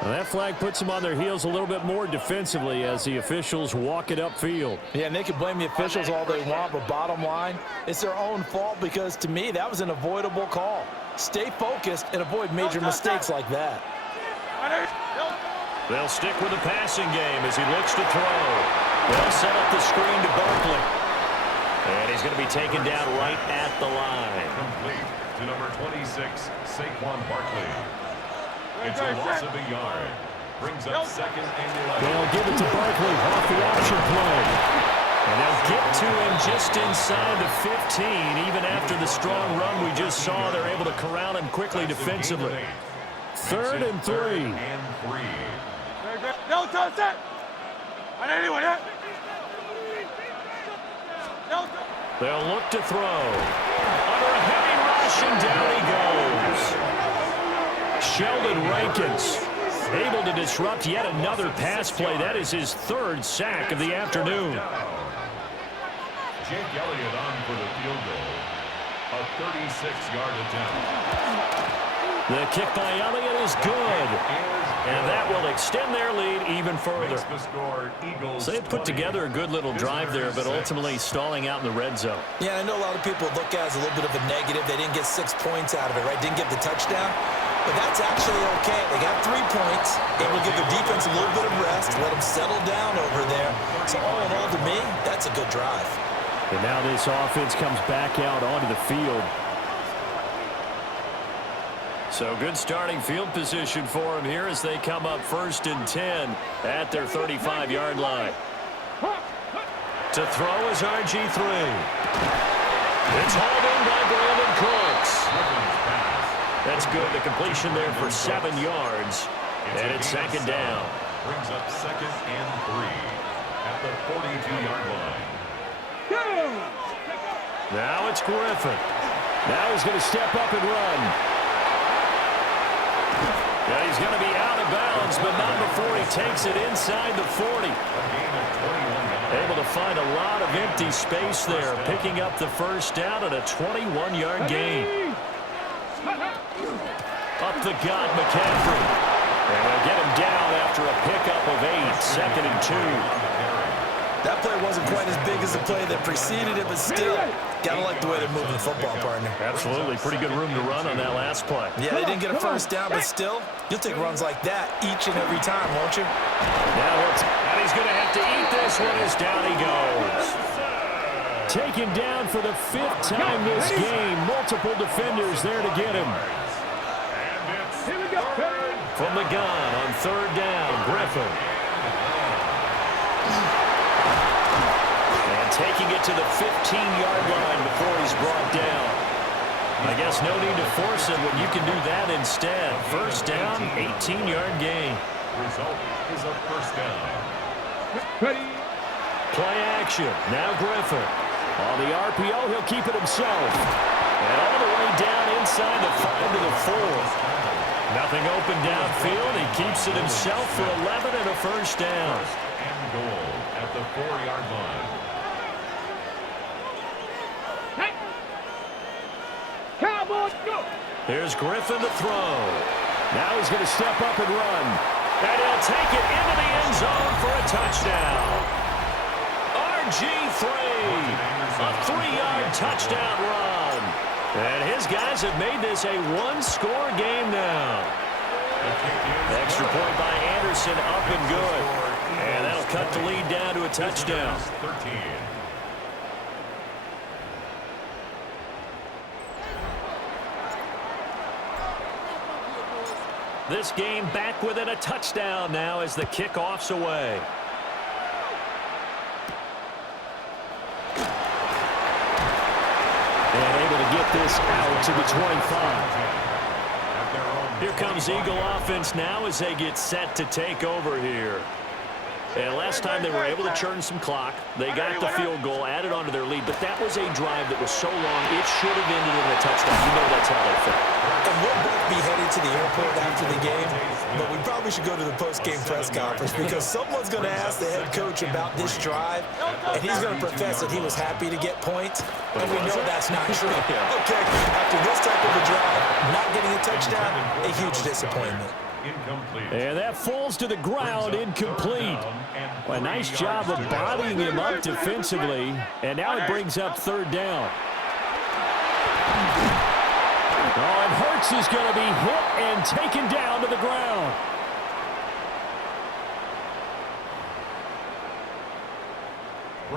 Well, that flag puts them on their heels a little bit more defensively as the officials walk it upfield. Yeah, and they can blame the officials all they want, but bottom line, it's their own fault because, to me, that was an avoidable call. Stay focused and avoid major mistakes like that. They'll stick with the passing game as he looks to throw. They'll set up the screen to Barkley. And he's going to be taken down right at the line. Complete to number 26, Saquon Barkley. It's a loss of a yard. Brings up second and 11. They'll give it to Barkley off the option play. And they'll get to him just inside the 15. Even after the strong run we just saw, they're able to corral him quickly defensively. 3rd and 3. No, touch it! On anyone, yeah? They'll look to throw. Under a heavy rush, and down he goes. Sheldon Rankins able to disrupt yet another pass play. That is his 3rd sack of the afternoon. Jake Elliott on for the field goal. A 36-yard attempt. The kick by Elliott is good. And that will extend their lead even further. So they put together a good little drive there, but ultimately stalling out in the red zone. Yeah, I know a lot of people look at it as a little bit of a negative. They didn't get 6 points out of it, right? Didn't get the touchdown. But that's actually okay. They got 3 points. Able to give their defense a little bit of rest, let them settle down over there. So all in all, to me, that's a good drive. And now this offense comes back out onto the field. So good starting field position for them here as they come up 1st and 10 at their 35-yard line. To throw is RG3. It's hauled in by Brandon Cooks. That's good. The completion there for 7 yards. And it's 2nd down. Brings up 2nd and 3 at the 42-yard line. Now it's Griffin. Now he's going to step up and run. And he's going to be out of bounds, but not before he takes it inside the 40. Able to find a lot of empty space there, picking up the 1st down at a 21-yard gain. Up the gut, McCaffrey. And they'll get him down after a pickup of 8, 2nd and 2. That play wasn't quite as big as the play that preceded it, but still, gotta like the way they're moving the football, partner. Absolutely. Pretty good room to run on that last play. Yeah, they didn't get a 1st down, but still, you'll take runs like that each and every time, won't you? And he's going to have to eat this one as down he goes. Taken down for the 5th time this game. Multiple defenders there to get him. From the gun on 3rd down, Griffin. And taking it to the 15-yard line before he's brought down. I guess no need to force it when you can do that instead. 1st down, 18-yard gain. Result is a 1st down. Play action. Now Griffin. On the RPO, he'll keep it himself. And all the way down inside the 5 to the 4. Nothing open downfield. He keeps it himself for 11 and a 1st down. 1st and goal at the 4-yard line. Here's Griffin to throw. Now he's going to step up and run. And he'll take it into the end zone for a touchdown. RG3. A 3-yard touchdown run. And his guys have made this a 1-score game now. Extra point by Anderson, up and good. And that'll cut the lead down to a touchdown. 13. This game back within a touchdown now as the kickoff's away. And able to get this out to the 25. Here comes Eagle offense now as they get set to take over here. And last time they were able to churn some clock. They got the field goal, added onto their lead, but that was a drive that was so long, it should have ended in a touchdown. You know that's how they felt. And we'll both be headed to the airport after the game, but we probably should go to the post-game press conference because someone's going to ask the head coach about this drive, and he's going to profess that he was happy to get points, and we know that's not true. Okay, after this type of a drive, not getting a touchdown, a huge disappointment. incomplete. And that falls to the ground, incomplete. A nice job of bodying him up defensively. And now it brings up third down. Oh, and Hurts is going to be hit and taken down to the ground.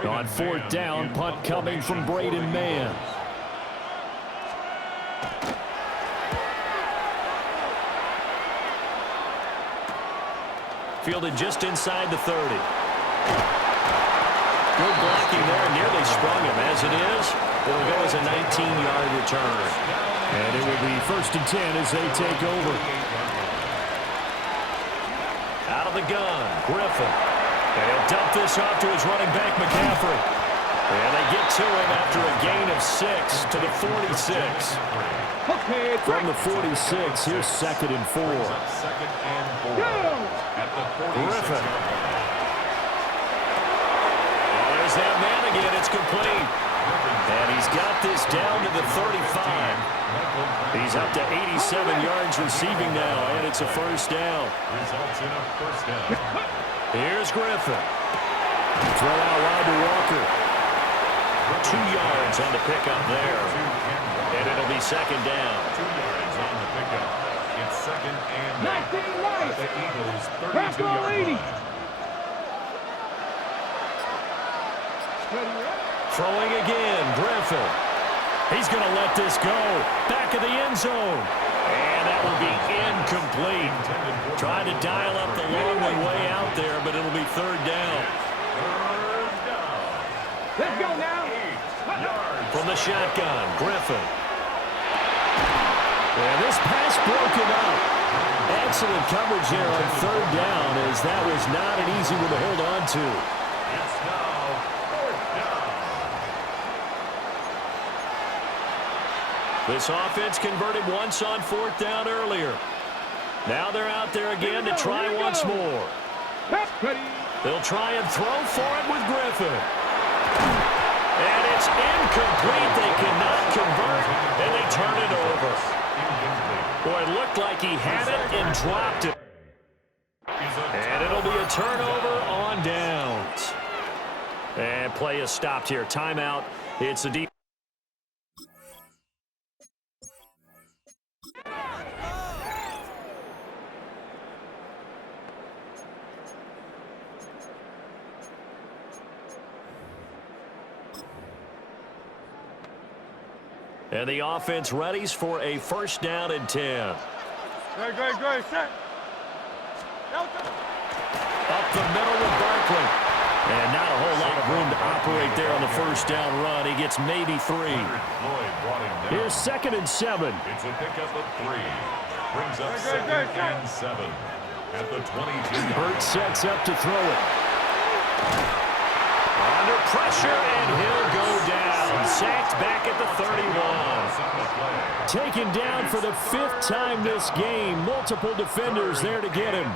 On fourth down, punt coming from Braden Mann. Fielded just inside the 30. Good blocking there, nearly sprung him. As it is, it'll go as a 19-yard return. And it will be 1st and 10 as they take over. Out of the gun, Griffin. And he'll dump this off to his running back, McCaffrey. And they get to him after a gain of 6 to the 46. From the 46, here's 2nd and 4. Griffin. Oh, there's that man again. It's complete. And he's got this down to the 35. He's up to 87 yards receiving now, and it's a 1st down. Results in a 1st down. Here's Griffin. Throw out wide to Walker. 2 yards on the pickup there. And it'll be 2nd down. 2 yards on the pickup. It's 2nd and 9. The Eagles 32-yard line. Throwing again, Griffin. He's going to let this go. Back of the end zone. And that will be incomplete. Trying to dial up the long one way out there, but it'll be 3rd down. Let's go now. From the shotgun, Griffin. And this pass broken up. Excellent coverage there on 3rd down, as that was not an easy one to hold on to. It's now 4th down. This offense converted once on 4th down earlier. Now they're out there again to try once more. They'll try and throw for it with Griffin. And it's incomplete. They cannot convert, and they turn it over. Boy, it looked like he had it and dropped it. And it'll be a turnover on downs. And play is stopped here. Timeout. It's a deep. And the offense readies for a 1st down and 10. Great, set. Up the middle with Barkley. And not a whole lot of room to operate there on the 1st down run. He gets maybe 3. Here's 2nd and 7. It's a pickup of 3. Brings up 2nd and 7 at the 22. Hurts sets up to throw it. Under pressure, and he'll go down. Sacked back at the 31. Taken down for the 5th time this game. Multiple defenders there to get him.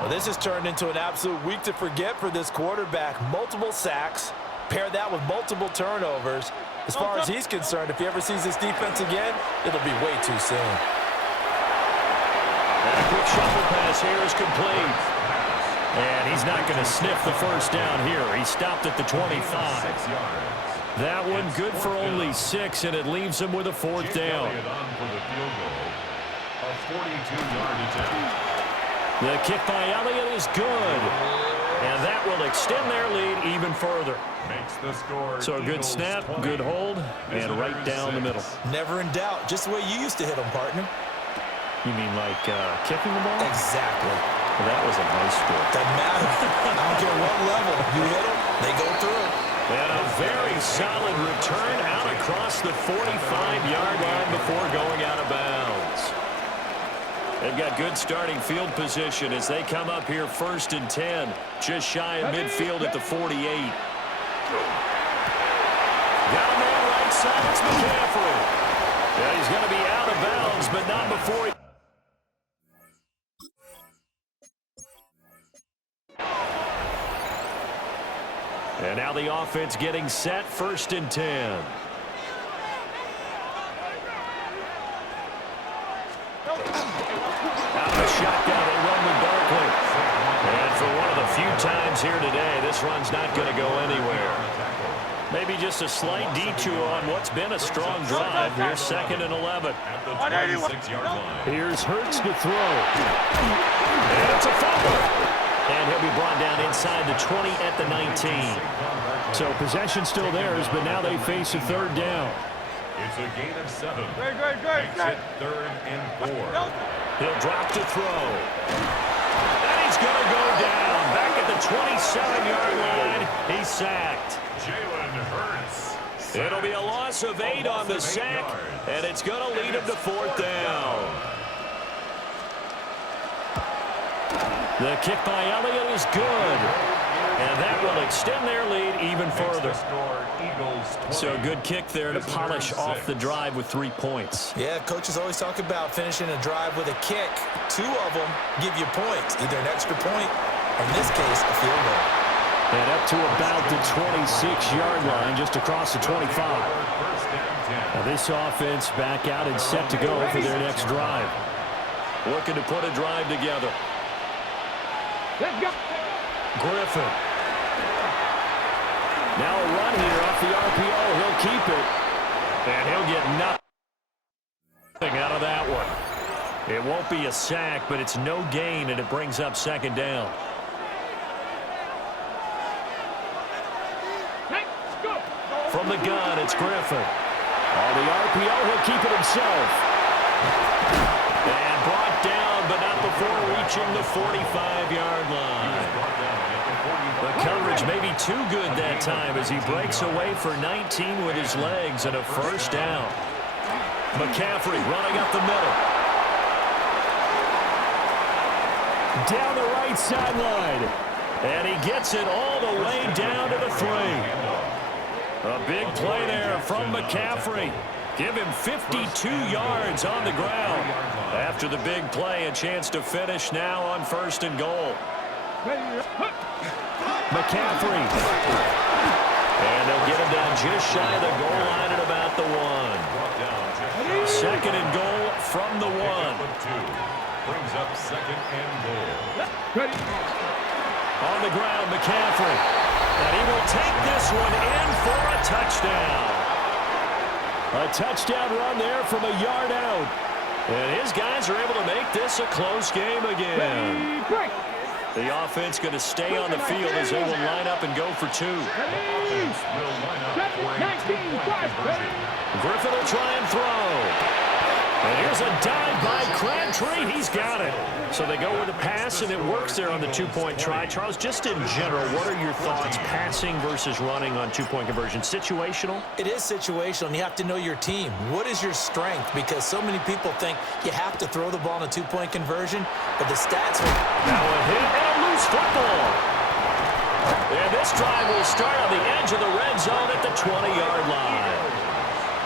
Well, this has turned into an absolute week to forget for this quarterback. Multiple sacks. Pair that with multiple turnovers. As far as he's concerned, if he ever sees this defense again, it'll be way too soon. And a quick shuffle pass here is complete. And he's not going to sniff the 1st down here. He stopped at the 25. 6 yards. That one good for only 6, and it leaves him with a 4th down. On for the field goal. A 42-yard attempt. The kick by Elliott is good. And that will extend their lead even further. Makes the score. So a good Eagles snap, 20. good hold, and right down the middle. Never in doubt. Just the way you used to hit them, partner. You mean like kicking the ball? Exactly. Well, that was in high school. Doesn't matter. I don't care what level. You hit them, they go through. And a very solid return out across the 45-yard line before going out of bounds. They've got good starting field position as they come up here 1st and 10, just shy of midfield at the 48. Got a man right side. It's McCaffrey. Yeah, he's going to be out of bounds, but not before he... And now the offense getting set, 1st and 10. Out of the shotgun, they this run's not going to go anywhere. Maybe just a slight detour on what's been a strong drive. Here's 2nd and 11. At the 26-yard line. Here's Hurts to throw. And it's a fumble. And he'll be brought down inside the 20 at the 19. So possession still theirs, but now they face a 3rd down. It's a gain of 7. Great. Makes it 3rd and 4. He'll drop to throw. And he's going to go down. Back at the 27-yard line. He's sacked. Jalen Hurts. It'll be a loss of 8 on the sack, and it's going to lead him to 4th down. The kick by Elliott is good, and that will extend their lead even further. So good kick there to polish off the drive with 3 points. Yeah, coaches always talk about finishing a drive with a kick. 2 of them give you points, either an extra point or, in this case, a field goal. And up to about the 26-yard line, just across the 25. Now this offense back out and set to go for their next drive. Looking to put a drive together. Let's go. Griffin. Now a run here off the RPO. He'll keep it. And he'll get nothing out of that one. It won't be a sack, but it's no gain, and it brings up 2nd down. From the gun, it's Griffin. On the RPO, he'll keep it himself. And brought down, but not before reaching the 45-yard line. The coverage may be too good that time as he breaks away for 19 with his legs and a 1st down. McCaffrey running up the middle. Down the right sideline. And he gets it all the way down to the 3. A big play there from McCaffrey. Give him 52 yards on the ground. After the big play, a chance to finish now on 1st and goal. McCaffrey. And they'll get him down just shy of the goal line at about the 1. 2nd and goal from the 1. Brings up 2nd and goal. On the ground, McCaffrey. And he will take this one in for a touchdown. A touchdown run there from a yard out. And his guys are able to make this a close game again. The offense going to stay on the field as they will line up and go for 2. Griffin will try and throw. And here's a dive by Crabtree. He's got it. So they go with a pass, and it works there on the 2-point try. Charles, just in general, what are your thoughts passing versus running on 2-point conversion? Situational? It is situational, and you have to know your team. What is your strength? Because so many people think you have to throw the ball in a 2-point conversion, but the stats are... Now a hit and a loose football. And this drive will start on the edge of the red zone at the 20-yard line.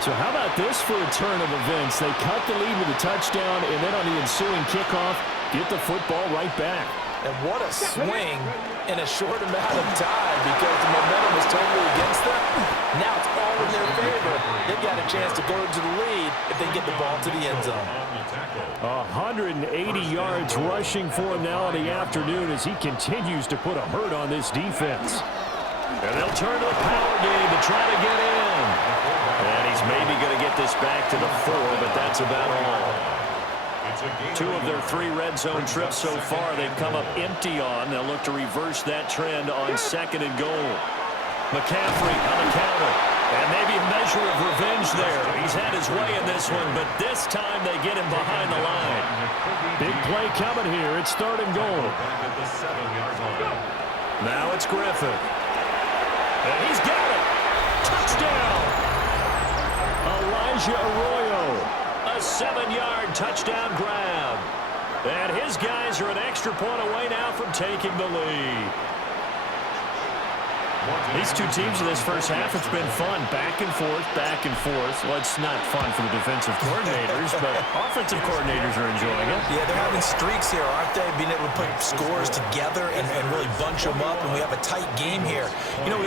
So how about this for a turn of events? They cut the lead with a touchdown, and then on the ensuing kickoff, get the football right back. And what a swing in a short amount of time because the momentum was totally against them. Now it's all in their favor. They've got a chance to go into the lead if they get the ball to the end zone. 180 yards rushing for him now in the afternoon as he continues to put a hurt on this defense. And they'll turn to the power game to try to get in. And he's maybe going to get this back to the 4, but that's about all. 2 of their 3 red zone trips so far they've come up empty on. They'll look to reverse that trend on 2nd and goal. McCaffrey on the counter. And maybe a measure of revenge there. He's had his way in this one, but this time they get him behind the line. Big play coming here. It's 3rd and goal. Now it's Griffin. And he's got it. Touchdown. Elijah Arroyo. A 7-yard touchdown grab. And his guys are an extra point away now from taking the lead. These 2 teams in this first half, it's been fun. Back and forth, back and forth. Well, it's not fun for the defensive coordinators, but offensive coordinators are enjoying it. Yeah, they're having streaks here, aren't they? Being able to put scores together and really bunch them up, and we have a tight game here. You know, we